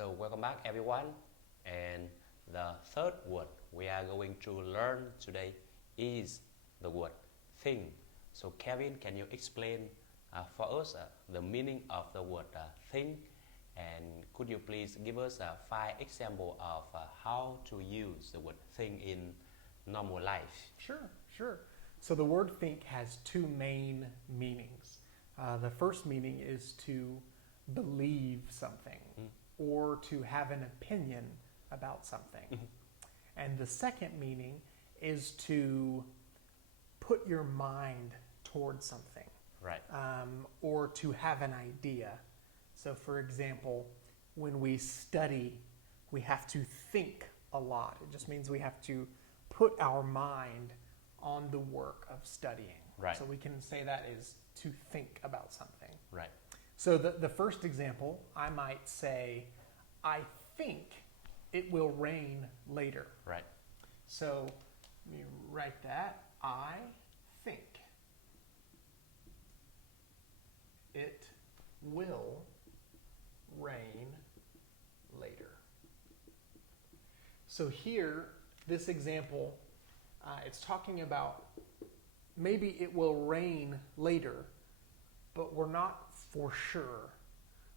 So welcome back everyone, and the third word we are going to learn today is the word think. So Kevin, can you explain for us the meaning of the word think, and could you please give us 5 examples of how to use the word think in normal life? Sure. So the word think has two main meanings. The first meaning is to believe something or to have an opinion about something. And the second meaning is to put your mind towards something. Right. Or to have an idea. So for example, when we study, we have to think a lot. It just means we have to put our mind on the work of studying. Right. So we can say that is to think about something. Right. So the first example, I might say, I think it will rain later. Right. So let me write that. I think it will rain later. So here, this example, it's talking about maybe it will rain later, but we're not for sure.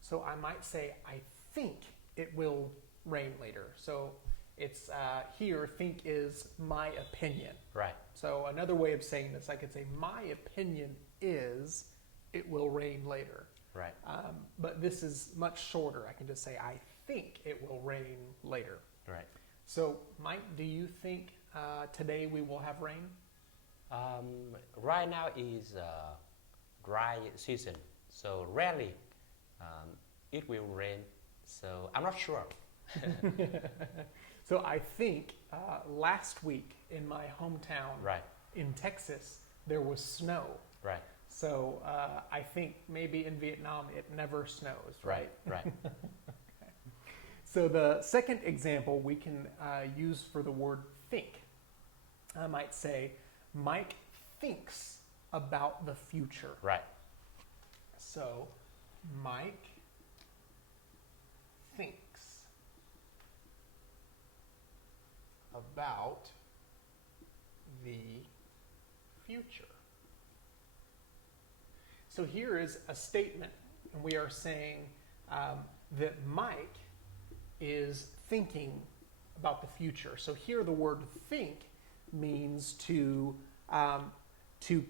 So I might say, I think it will rain later. So it's here, think is my opinion. Right. So another way of saying this, I could say, my opinion is it will rain later. Right. But this is much shorter. I can just say, I think it will rain later. Right. So, Mike, do you think today we will have rain? Right now is dry season, so rarely it will rain. So I'm not sure. So I think last week in my hometown Right. in Texas, there was snow. Right. So I think maybe in Vietnam it never snows, right? Right. Okay. So the second example we can use for the word think, I might say, Mike thinks about the future. Right. So Mike thinks about the future. So here is a statement, and we are saying that Mike is thinking about the future. So here the word think means to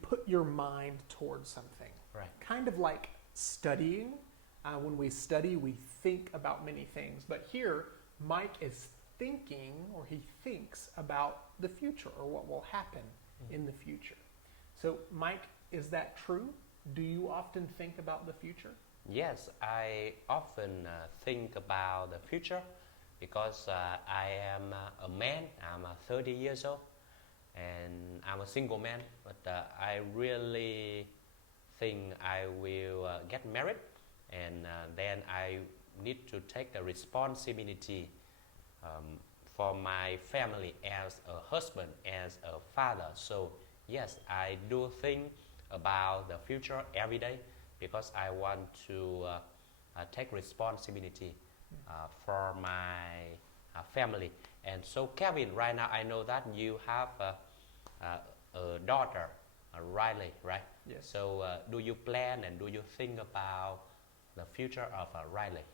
put your mind towards something. Right. Kind of like studying. When we study, we think about many things. But here, Mike is thinking, or he thinks about the future, or what will happen in the future. So, Mike, is that true? Do you often think about the future? Yes, I often think about the future because I am a man. I'm 30 years old and I'm a single man. But I really think I will get married, and then I need to take the responsibility for my family as a husband, as a father. So yes, I do think about the future every day because I want to take responsibility for my family. And so Kevin, right now I know that you have a daughter, Riley, right? Yes. So do you plan and do you think about the future of Riley?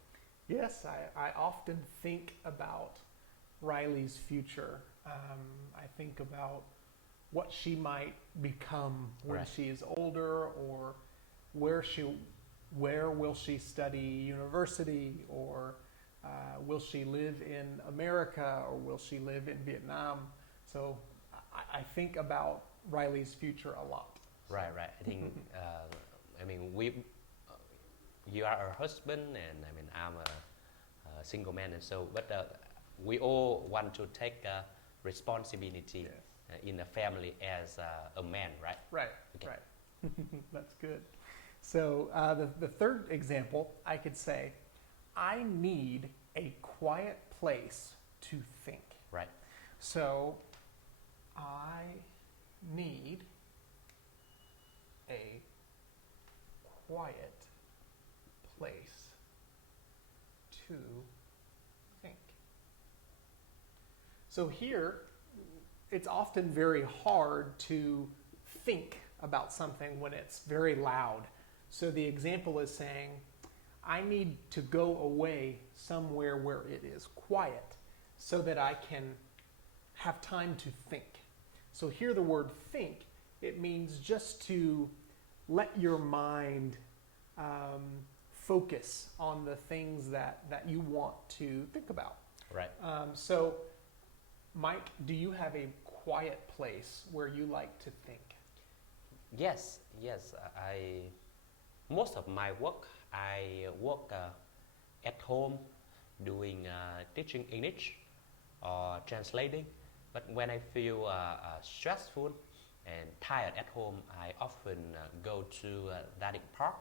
Yes, I often think about Riley's future. I think about what she might become when Right. she is older, or where will she study university, or will she live in America, or will she live in Vietnam? So I think about Riley's future a lot. Right. I think you are a husband, and I'm a single man, and so we all want to take responsibility. Yes. In the family as a man, right? Right. Okay. Right. That's good. So the third example, I could say, I need a quiet place to think. Right. So I need a quiet place to So here, it's often very hard to think about something when it's very loud. So the example is saying, I need to go away somewhere where it is quiet so that I can have time to think. So here the word think, it means just to let your mind focus on the things that you want to think about. Right. So, Mike, do you have a quiet place where you like to think? Yes. Most of my work, I work at home doing teaching English or translating. But when I feel stressful and tired at home, I often go to Dadik Park,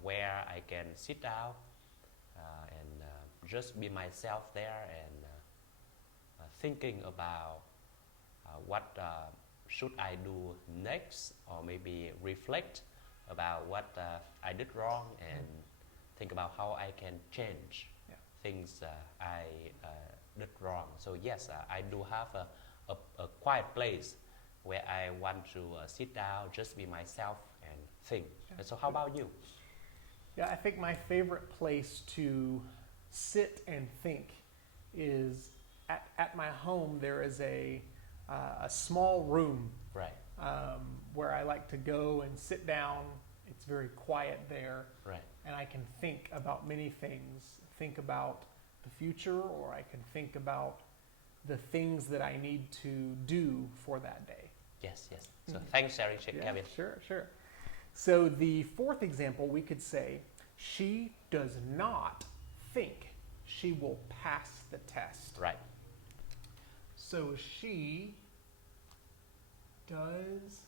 where I can sit down and just be myself there and thinking about what should I do next, or maybe reflect about what I did wrong and think about how I can change things I did wrong. So yes, I do have a quiet place where I want to sit down, just be myself and think. And so how about you? Yeah, I think my favorite place to sit and think is at my home. There is a small room, Right. Where I like to go and sit down. It's very quiet there, Right. and I can think about many things. Think about the future, or I can think about the things that I need to do for that day. Yes. So thanks, sharing, Kevin. Sure. So the fourth example, we could say, she does not think she will pass the test. Right. So she does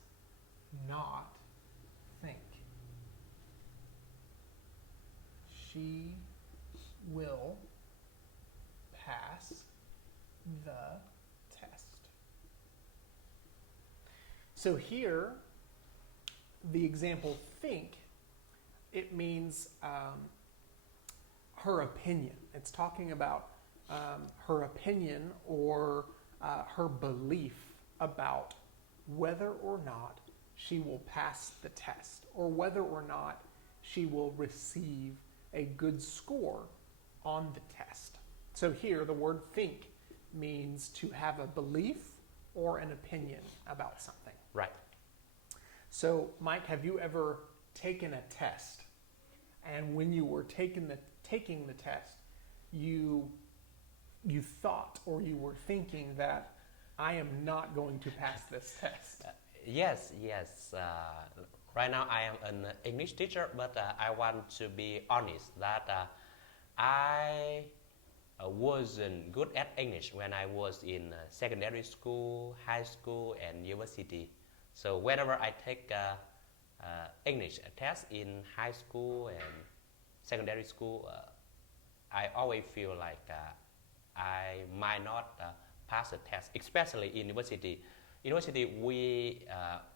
not think she will pass the test. So here, the example think, it means her opinion. It's talking about her opinion or her belief about whether or not she will pass the test, or whether or not she will receive a good score on the test. So here, the word think means to have a belief or an opinion about something. Right. So, Mike, have you ever taken a test, and when you were taking the test, you thought, or you were thinking that I am not going to pass this test? Yes. Right now I am an English teacher, but I want to be honest that I wasn't good at English when I was in secondary school, high school, and university. So whenever I take English test in high school and secondary school, I always feel like I might not pass the test, especially in university. University,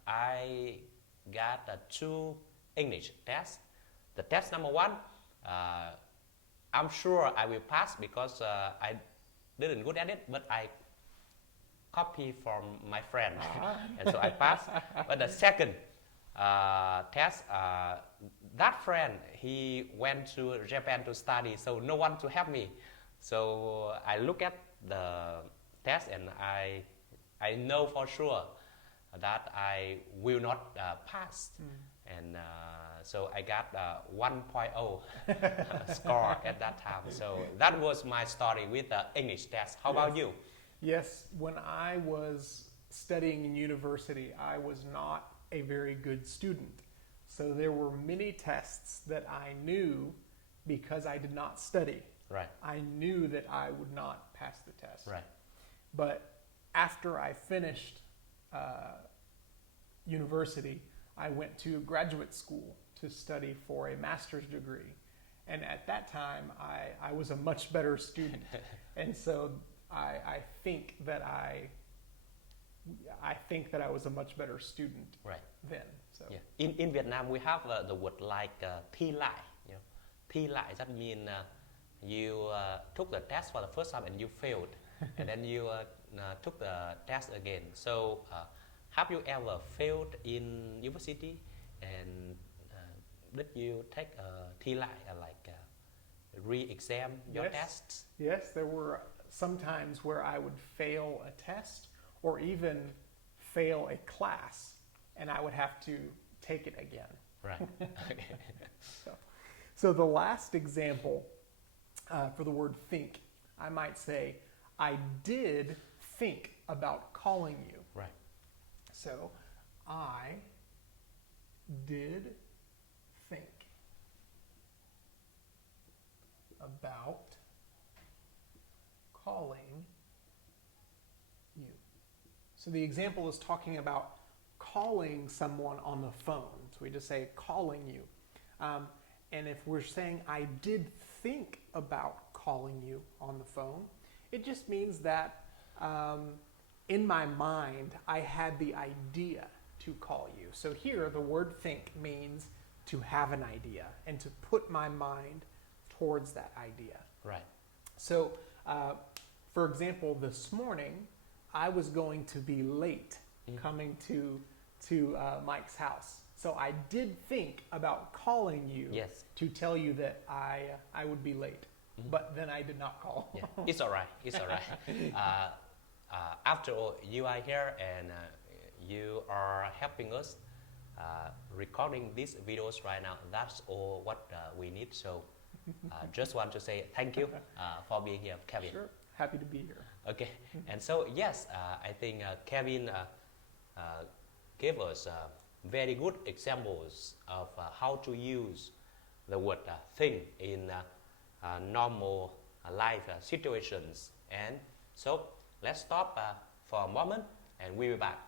I got 2 English tests. The test number 1, I'm sure I will pass because I didn't good at it, but I copy from my friend, and so I passed. But the second test, that friend, he went to Japan to study, so no one to help me. So I look at the test and I know for sure that I will not pass. And so I got 1.0 score at that time. So that was my story with the English test. How about you? Yes, when I was studying in university, I was not a very good student. So there were many tests that I knew because I did not study. Right. I knew that I would not pass the test. Right. But after I finished university, I went to graduate school to study for a master's degree. And at that time, I was a much better student. And so I think that I was a much better student then. So in Vietnam we have the word like thi lại. Thi lại that means you took the test for the first time and you failed, and then you took the test again. So, have you ever failed in university, and did you take a thi lại, like re-exam your Yes. tests? Yes, there were some times where I would fail a test or even fail a class, and I would have to take it again. Right. Okay. So the last example for the word think, I might say, I did think about calling you. Right. So I did think about calling you. So the example is talking about calling someone on the phone. So we just say calling you. And if we're saying I did think about calling you on the phone, it just means that in my mind I had the idea to call you. So here the word think means to have an idea and to put my mind towards that idea. Right. So, for example, this morning I was going to be late coming to Mike's house. So I did think about calling you Yes. to tell you that I would be late, but then I did not call. Yeah. It's all right. It's all right. After all, you are here and you are helping us recording these videos right now. That's all what we need. So just want to say thank you for being here, Kevin. Sure, happy to be here. Okay, and so yes, I think Kevin gave us very good examples of how to use the word think in normal life situations. And so let's stop for a moment and we'll be back.